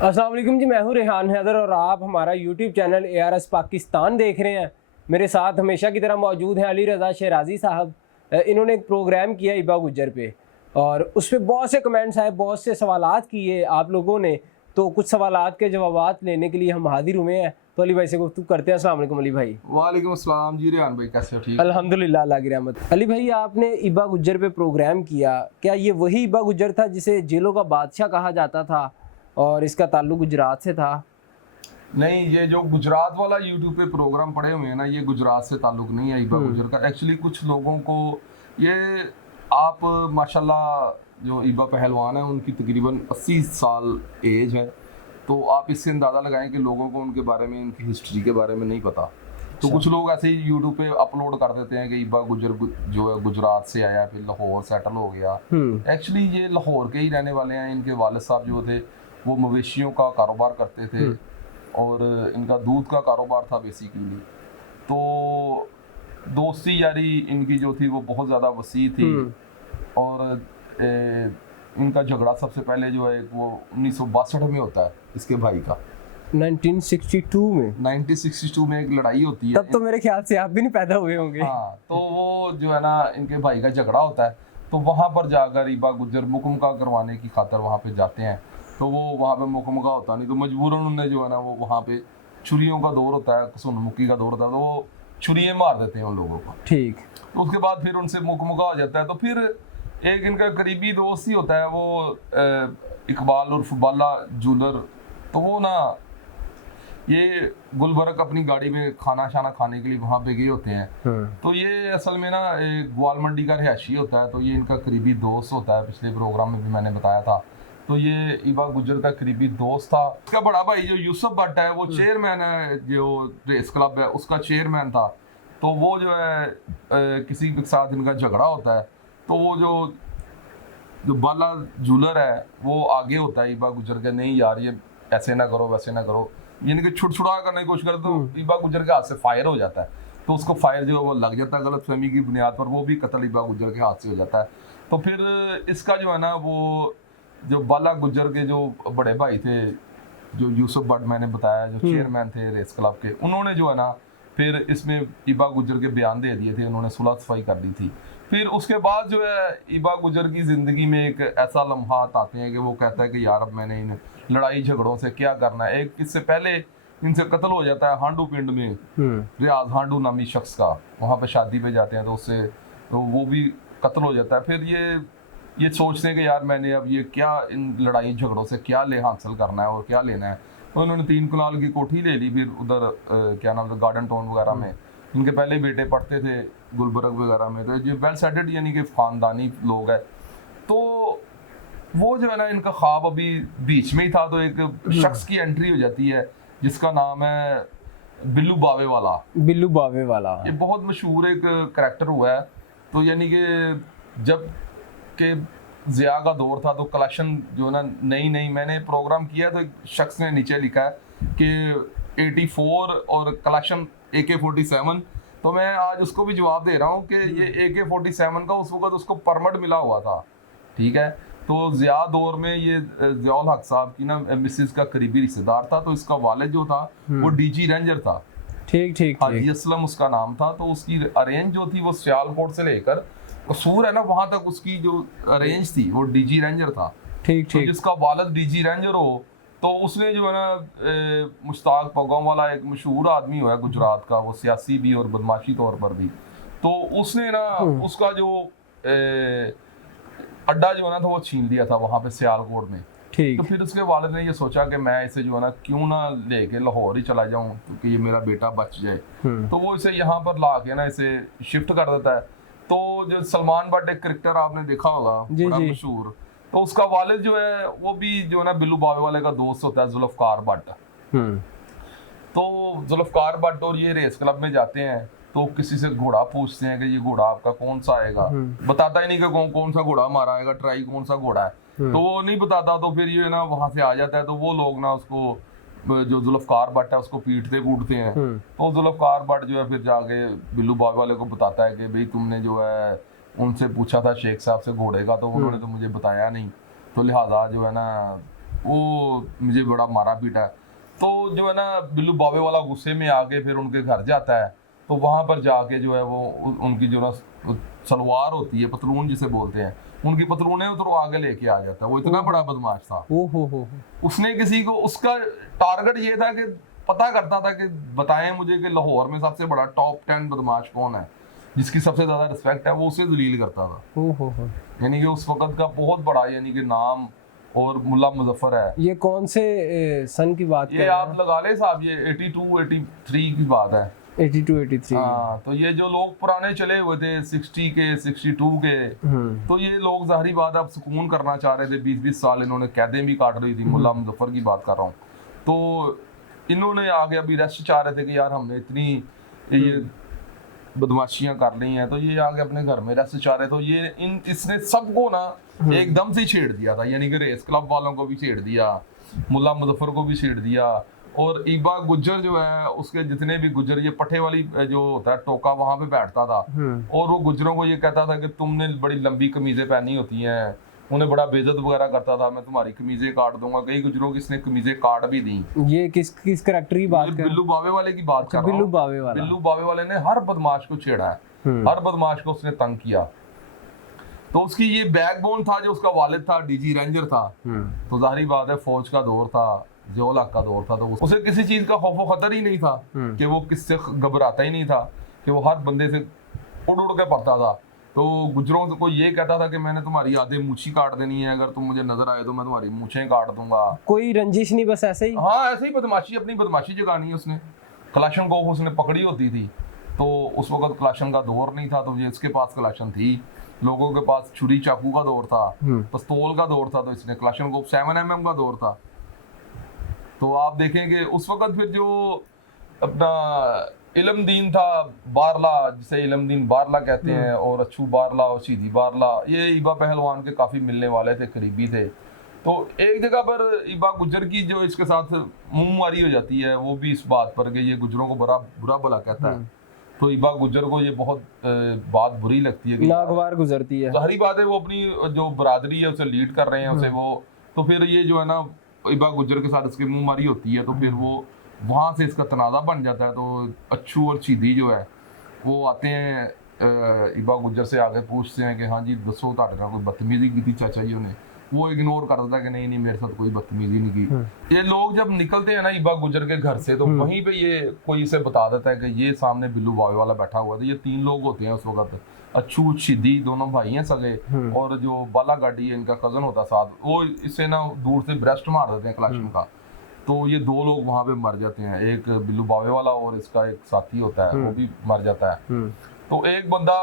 अस्सलाम वालेकुम जी, मैं हूं रेहान हैदर और आप हमारा यूट्यूब चैनल ARS पाकिस्तान देख रहे हैं। मेरे साथ हमेशा की तरह मौजूद हैं अली रज़ा शराजी साहब। इन्होंने एक प्रोग्राम किया हिबा गुज्जर पे और उस पर बहुत से कमेंट्स आए, बहुत से सवालात किए आप लोगों ने। तो कुछ सवालात के जवाब लेने के लिए हम हाजिर हुए हैं। तो अली भाई से गुफ्तगू करते हैं। अस्सलाम वालेकुम अली भाई। वालेकुम अस्सलाम जी रेहान भाई, कैसे हो? ठीक। अल्हम्दुलिल्लाह, अल्लाह की रहमत। अली भाई, आपने हिबा गुज्जर पे प्रोग्राम किया, क्या ये वही हिबा गुज्जर था जिसे जेलों का बादशाह कहा जाता था और इसका ताल्लुक गुजरात से था? नहीं, ये जो गुजरात वाला यूट्यूब पे प्रोग्राम पड़े हुए हैं ना, ये गुजरात से ताल्लुक नहीं है हिबा गुज्जर का। एक्चुअली कुछ लोगों को ये आप माशाल्लाह जो हिबा पहलवान है उनकी तकरीबन 80 साल एज है, तो आप इससे अंदाज़ा लगाएं कि लोगों को उनके बारे में, इनकी हिस्ट्री के बारे में नहीं पता। तो कुछ लोग ऐसे ही यूट्यूब पे अपलोड कर देते हैं कि हिबा गुज्जर जो है गुजरात से आया, फिर लाहौर सेटल हो गया। एक्चुअली ये लाहौर के ही रहने वाले हैं। इनके वालिद साहब जो थे वो मवेशियों का कारोबार करते थे और इनका दूध का कारोबार था बेसिकली। तो दोस्ती यारी इनकी जो थी वो बहुत ज़्यादा वसी थी। और इनका झगड़ा सबसे पहले जो है वो 1962 में होता है इसके भाई का। 1962 में? 1962 में एक लड़ाई होती है। तब तो मेरे ख्याल से आप भी नहीं पैदा हुए होंगे। हाँ, तो वो जो है ना इनके भाई का झगड़ा होता है, तो वहाँ पर जाकर हिबा गुज्जर मुकमका करवाने की खातर वहाँ पे जाते हैं। तो वो वहाँ पे मुकमका होता नहीं, तो मजबूरन उन्होंने जो है ना वो वहाँ पे छुरियों का दौर होता है, कसुनमुक्की का दौर होता है, तो वो छुरियाँ मार देते हैं उन लोगों को। ठीक। तो उसके बाद फिर उनसे मुकमका हो जाता है। तो फिर एक इनका करीबी दोस्त ही होता है वो इकबाल उर्फ बाला जूलर। तो वो ना ये गुलबर्ग अपनी गाड़ी में खाना शाना खाने के लिए वहाँ पे गए होते हैं। तो ये असल में ना ग्वाल मंडी का रिहायशी होता है, तो ये इनका करीबी दोस्त होता है। पिछले प्रोग्राम में भी मैंने बताया था। तो ये हिबा गुज्जर का करीबी दोस्त था। इसका बड़ा भाई जो यूसुफ भट्ट है वो चेयरमैन है, जो रेस क्लब है उसका चेयरमैन था। तो वो जो है किसी के साथ इनका झगड़ा होता है, तो वो जो बाला जूलर है वो आगे होता है हिबा गुज्जर के, नहीं यार ये ऐसे ना करो वैसे ना करो, यानी कि छुड़छुड़ा करने की कोशिश करे। तो हिबा गुज्जर के हाथ से फायर हो जाता है, तो उसको फायर जो है वो लग जाता है गलतफहमी की बुनियाद पर, वो भी कत्ल हिबा गुज्जर के हाथ से हो जाता है। तो फिर इसका जो है ना वो जो बाला गुज्जर के जो बड़े भाई थे, जो यूसुफ भट्ट मैंने बताया, जो चेयरमैन थे रेस क्लब के, उन्होंने जो है ना फिर इसमें हिबा गुज्जर के बयान दे दिए थे, उन्होंने सुलह सफाई कर दी थी। फिर उसके बाद जो है हिबा गुज्जर की ज़िंदगी में एक ऐसा लम्हात आते हैं कि वो कहता है कि यार अब मैंने इन लड़ाई झगड़ों से क्या करना है। एक इससे पहले इनसे कत्ल हो जाता है हांडू पिंड में, रियाज हांडू नामी शख्स का, वहाँ पे शादी पे जाते हैं तो उससे तो वो भी कत्ल हो जाता है। फिर ये सोचते हैं कि यार मैंने अब ये क्या इन लड़ाई झगड़ों से क्या ले हासिल करना है और क्या लेना है। तो उन्होंने 3 कनाल की कोठी ले ली। फिर उधर क्या नाम था, गार्डन टाउन वगैरह में इनके पहले बेटे पढ़ते थे गुलबर्ग वगैरह में। तो ये वेल सेटेड यानी कि ख़ानदानी लोग हैं। तो वो जो है ना इनका ख्वाब अभी बीच में ही था, तो एक शख्स की एंट्री हो जाती है जिसका नाम है बिल्लू बावे वाला। बिल्लू बावे वाला ये बहुत मशहूर एक करैक्टर हुआ है। तो यानी कि जब के ज़िया का दौर था तो कलेक्शन जो है ना नई मैंने प्रोग्राम किया तो एक शख्स ने नीचे लिखा है कि 84 और कलेक्शन AK-47। तो मैं आज उसको भी जवाब दे रहा हूँ कि ये AK-47 का उस वक्त उसको परमिट मिला हुआ था, ठीक है। तो ज़िया दौर में ये ज़ियाउल हक साहब की ना मिसेस का करीबी रिश्तेदार था, तो इसका वालिद जो था वो DG रेंजर था। ठीक। हाजी असलम उसका नाम था। तो उसकी अरेंज जो थी वो सियालकोट से लेकर कसूर है ना वहां तक उसकी जो अरेंज थी वो DG रेंजर था। ठीक। तो जिसका वालिद DG रेंजर हो, तो उसने जो है ना मुश्ताक पगोम वाला एक मशहूर आदमी हुआ है गुजरात का, वो सियासी भी और बदमाशी तौर पर भी। तो उसने ना उसका जो अड्डा जो है ना तो वो छीन लिया था वहां पे सियालकोट में। तो फिर उसके वालिद ने ये सोचा कि मैं इसे जो है ना क्यों ना लेके लाहौर ही चला जाऊं, क्योंकि ये मेरा बेटा बच जाए। तो वो इसे यहाँ पर ला के ना इसे शिफ्ट कर देता है। तो जो सलमान भट्ट एक क्रिकेटर आपने देखा होगा बड़ा मशहूर, तो उसका वालिद जो है वो भी जो है ना बिल्लू बावे वाले का दोस्त होता है, जुल्फकार भट्ट। तो जुल्फकार भट्ट और ये रेस क्लब में जाते हैं, तो किसी से घोड़ा पूछते हैं कि ये घोड़ा आपका कौन सा आएगा, बताता ही नहीं कि कौन सा घोड़ा हमारा आएगा, ट्राई कौन सा घोड़ा है, तो वो नहीं बताता। तो फिर ये ना वहां से आ जाता है। तो वो लोग ना उसको, जो जुल्फकार भट्ट है उसको पीटते कूटते हैं। तो जुल्फकार भट्ट जो है फिर जाके बिल्लू बावे वाले को बताता है कि भाई तुमने जो है उनसे पूछा था शेख साहब से घोड़े का, तो उन्होंने तो मुझे बताया नहीं, तो लिहाजा जो है ना वो मुझे बड़ा मारा पीटा है। तो जो है ना बिल्लू बावे वाला गुस्से में आके फिर उनके घर जाता है, तो वहां पर जाके जो है वो उनकी जो ना सलवार होती है, पतलून जिसे बोलते हैं, उनकी पतलूने तो आगे लेके आ जाता है। वो इतना बड़ा बदमाश था। हो। उसने किसी को, उसका टारगेट ये था कि पता करता था कि बताएं मुझे कि लाहौर में सबसे बड़ा टॉप 10 बदमाश कौन है, जिसकी सबसे ज्यादा रिस्पेक्ट है, वो उसे जलील करता था। हो। यानी कि उस वक्त का बहुत बड़ा यानी कि नाम और मुल्ला मुजफ्फर है। ये कौन से सन की बात कर ये रहे आप लगा ले साहब, ये 82 83 की बात है। हैं? 82 83। हाँ, तो ये जो लोग पुराने चले हुए थे 60 के 62 के, तो ये लोग जाहिर बात अब सुकून करना चाह रहे थे। 20-20 साल इन्होंने कैदें भी काट रही थी। मुल्ला मुजफ्फर की बात कर रहा हूँ। तो इन्होंने आगे अभी रेस्ट चाह रहे थे कि यार हमने इतनी ये बदमाशियां कर ली हैं, तो ये आगे अपने घर में रेस्ट चाह रहे। तो ये इसने सबको ना एकदम से छेड़ दिया था। यानी कि रेस क्लब वालों को भी छेड़ दिया, मुल्ला मुजफ्फर को भी छेड़ दिया, और ईबा गुज्जर जो है उसके जितने भी गुज्जर, ये पट्टे वाली जो होता है टोका, वहां पे बैठता था और वो गुज्जरों को ये कहता था कि तुमने बड़ी लंबी कमीजें पहनी होती हैं। उन्हें बड़ा बेइज्जत वगैरह करता था, मैं तुम्हारी कमीजें काट दूंगा। कई गुज्जरों की इसने कमीजें काट भी दी। ये किस कैरेक्टर की बात कर? बिल्लू बावे वाले की बात कर रहा हूं। बिल्लू बावे वाला। बिल्लू बावे वाले ने हर बदमाश को छेड़ा है, हर बदमाश को उसने तंग किया। तो उसकी ये बैकबोन था, जो उसका वालिद था डीजी रेंजर था। तो जाहिर बात है फौज का दौर था, जियोलॉग का दौर था, तो उसे किसी चीज का खौफ खतर ही नहीं था कि वो किससे घबराता ही नहीं था, कि वो हर बंदे से उड़ के पड़ता था। तो गुजरों को ये कहता था कि मैंने तुम्हारी आधे मूछी काट देनी है, अगर तुम मुझे नजर आए तो मैं तुम्हारी मूछें काट दूंगा। कोई रंजिश नहीं, बस ऐसे ही। हाँ, ऐसे ही बदमाशी, अपनी बदमाशी जगानी है उसने। कलाशनकोव उसने पकड़ी होती थी, तो उस वक्त कलाशन का दौर नहीं था, तो ये इसके पास कलाशन थी। लोगों के पास छुरी चाकू का दौर था, पिस्तौल का दौर था, तो इसने कलाशनकोव 7mm का दौर था। तो आप देखेंगे उस वक्त फिर जो अपना इलमदीन था बारला, जिसे इलमदीन बारला कहते हैं, और अच्छू बारला और सीधी बारला, ये ईबा पहलवान के काफी मिलने वाले थे, करीबी थे। तो एक जगह पर ईबा गुज्जर की जो इसके साथ मुंहमारी हो जाती है, वो भी इस बात पर कि ये गुज्जरों को बड़ा बुरा भला कहता है। तो ईबा गुज्जर को ये बहुत बात बुरी लगती है, नागवार गुजरती है। जाहिर बात है वो अपनी जो बरादरी है उसे लीड कर रहे हैं उसे वो, तो फिर ये जो है ना ईबा गुज्जर के साथ इसकी मुंहमारी होती है, तो फिर वो वहां से इसका तनाज़ा बन जाता है। तो अच्छू और सीधी जो है वो आते हैं ईबा गुज्जर से, आगे पूछते हैं कि हाँ जी दसो ताड़े नाल कोई बदतमीजी की थी चाचा जी ने। वो इग्नोर कर देता है कि नहीं मेरे साथ कोई बदतमीजी नहीं की। ये लोग जब निकलते हैं ना ईबा गुज्जर के घर से, तो वहीं पे ये कोई इसे बता देता है कि ये सामने बिल्लू बावे वाला बैठा हुआ था। ये 3 लोग होते हैं उस वक्त, अच्छू सीधी दोनों भाई हैं सगे, और जो बाला गाड़ी है इनका कजन होता साथ, वो इसे ना दूर से ब्रेस्ट मार देते हैं कलाशन का। तो ये 2 लोग वहां पे मर जाते हैं, एक बिल्लू बावे वाला और इसका एक साथी होता है, वो भी मर जाता है। तो एक बंदा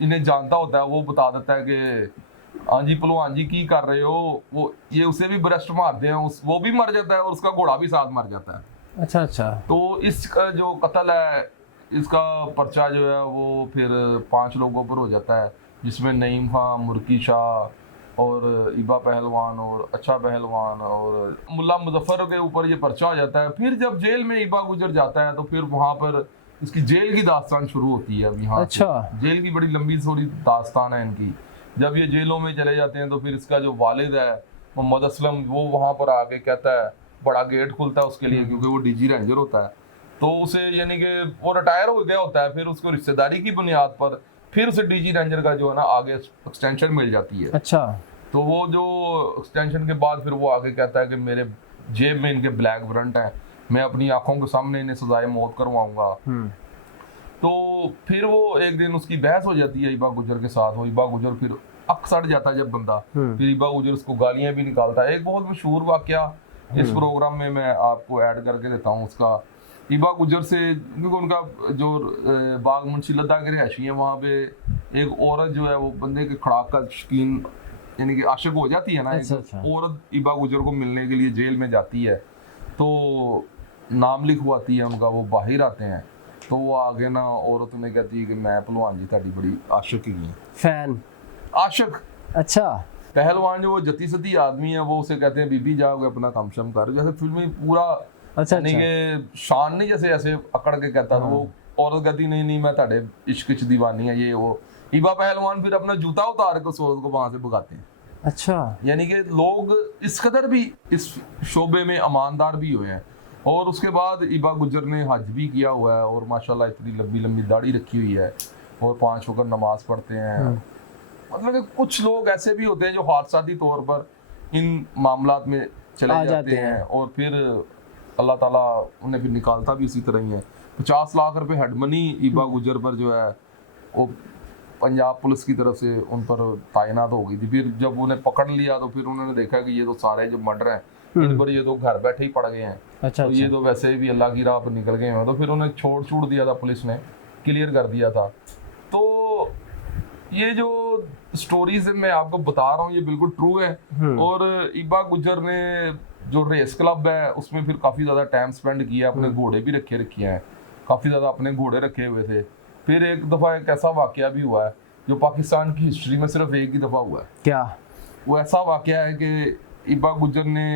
इन्हें जानता होता है, वो बता देता है कि हाँ जी पहलवान जी की कर रहे हो, वो ये उसे भी ब्रेस्ट मारते हैं, वो भी मर जाता है और उसका घोड़ा भी साथ मर जाता है। अच्छा। तो इसका जो कत्ल है, इसका पर्चा जो है वो फिर 5 लोगों पर हो जाता है, जिसमें नईम खां, मुर्की शाह और ईबा पहलवान और अच्छा पहलवान और मुल्ला मुजफ्फर के ऊपर ये पर्चा हो जाता है। फिर जब जेल में ईबा गुजर जाता है, तो फिर वहां पर इसकी जेल की दास्तान शुरू होती है। अब यहाँ जेल की बड़ी लंबी थोड़ी दास्तान है इनकी। जब ये जेलों में चले जाते हैं, तो फिर इसका जो वालिद है मोहम्मद असलम, वो वहां पर आके कहता है, बड़ा गेट खुलता है उसके लिए, क्योंकि वो डीजी रेंजर होता है। तो उसे यानी कि वो रिटायर हो गया होता है, फिर उसको रिश्तेदारी की बुनियाद पर फिर उसे डीजी रेंजर का जो है ना आगे एक्सटेंशन मिल जाती है। अच्छा। तो वो जो एक्सटेंशन के बाद फिर वो आगे कहता है कि मेरे जेब में इनके ब्लैक वारंट है, मैं अपनी आंखों के सामने इन्हें सजाए मौत करवाऊंगा। तो फिर वो एक दिन उसकी बहस हो जाती है ईबा गुजर के साथ। वो ईबा गुजर फिर अक सड़ जाता है जब बंदा, फिर ईबा गुजर उसको गालियां भी निकालता है। एक बहुत मशहूर वाकया इस प्रोग्राम में मैं आपको ऐड करके देता हूँ उसका। ईबा गुजर से, क्योंकि उनका जो बाग मुंशी लद्दा के रिहायशी है, वहाँ पे एक औरत जो है वो बंदे के खड़ाक का शौकीन यानी कि आशिक हो जाती है ना। अच्छा। औरत ईबा गुजर को मिलने के लिए जेल में जाती है, तो नाम लिखवाती है उनका, वो बाहर आते हैं, तो वो आगे ना औरत ने कहती है कि मैं पहलवान जी ताड़ी बड़ी आशिक ही फैन आशिक। अच्छा। पहलवान जो वो जती सती आदमी है, वो उसे कहते हैं बीबी जाओगे अपना काम शम कर, जैसे फिल्म में पूरा यानी कि शान नहीं जैसे ऐसे अकड़ के कहता था। वो औरत कहती नहीं मैं ताड़े इश्क च दीवानी है ये वो। ईबा पहलवान फिर अपना जूता उतार के उस औरत को वहां से भगाते हैं। अच्छा। यानी कि लोग इस कदर भी इस शोबे में ईमानदार भी हुए हैं। और उसके बाद इबा गुजर ने हज भी किया हुआ है और माशाल्लाह इतनी लंबी लंबी दाढ़ी रखी हुई है और 5 वक्त नमाज पढ़ते हैं। मतलब कि कुछ लोग ऐसे भी होते हैं जो हादसाती तौर पर इन मामलात में चले जाते हैं और फिर अल्लाह ताला उन्हें फिर निकालता भी उसी तरह ही है। 50 लाख रुपए हेड मनी इबा गुजर पर जो है वो पंजाब पुलिस की तरफ से उन पर तैनात हो गई थी। फिर जब उन्हें पकड़ लिया तो फिर उन्होंने देखा कि ये तो सारे जो मर्डर हैं इन पर ये तो घर बैठे ही पड़ गए हैं। अच्छा, तो ये तो वैसे भी अल्लाह की राह पर निकल गए हैं। तो फिर उन्हें छोड़ दिया था, पुलिस ने क्लियर कर दिया था। तो ये जो स्टोरीज मैं आपको बता रहा हूँ ये बिल्कुल ट्रू है। और इबा गुजर ने जो रेस क्लब है उसमें फिर काफ़ी ज़्यादा टाइम स्पेंड किया, अपने घोड़े भी रखे हैं, काफ़ी ज़्यादा अपने घोड़े रखे हुए थे। फिर एक दफ़ा एक ऐसा वाक़या भी हुआ है जो पाकिस्तान की हिस्ट्री में सिर्फ एक ही दफ़ा हुआ है। क्या? वो ऐसा वाक़या है कि इबा गुजर ने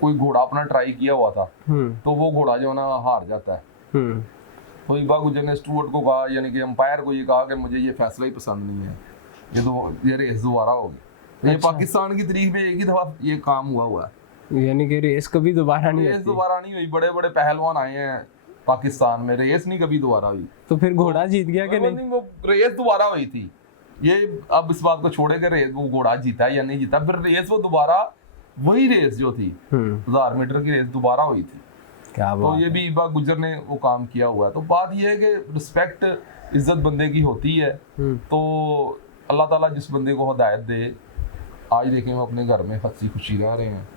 कोई घोड़ा अपना ट्राई किया हुआ था तो वो घोड़ा जो है ना हार जाता है। तो इबा गुजर ने स्टूअर्ट को कहा, यानी कि अंपायर को ये कहा कि मुझे ये फैसला ही पसंद नहीं है, ये रेस दोबारा होगी। तो ये पाकिस्तान की तारीख में एक ही दफ़ा ये काम हुआ है, यानी कि रेस कभी दोबारा नहीं रेस दोबारा नहीं हुई। बड़े बड़े पहलवान आए हैं पाकिस्तान में, रेस नहीं कभी दोबारा हुई। तो फिर घोड़ा जीत गया कि नहीं? वो रेस दोबारा हुई थी। ये अब इस बात को छोड़े कि रेस वो घोड़ा जीता या नहीं जीता, फिर रेस वो दोबारा वही रेस जो थी 1000 मीटर की रेस दोबारा हुई थी। क्या बात तो ये भी इबा गुजर ने वो काम किया हुआ है। तो बात ये है कि रिस्पेक्ट इज्जत बंदे की होती है। तो अल्लाह ताला जिस बंदे को हिदायत दे, आज देखें वो अपने घर में हंसी खुशी रह रहे हैं,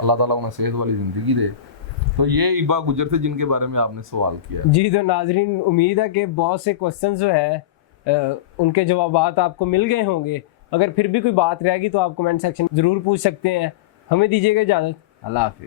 अल्लाह ताला उन्हें सेहत वाली ज़िंदगी दे। तो ये इबा गुजर थे जिनके बारे में आपने सवाल किया। जी, तो नाजरीन उम्मीद है कि बहुत से क्वेश्चन जो है उनके जवाबात आपको मिल गए होंगे। अगर फिर भी कोई बात रहेगी तो आप कमेंट सेक्शन ज़रूर पूछ सकते हैं। हमें दीजिएगा इजाज़त। अल्लाह हाफिज़।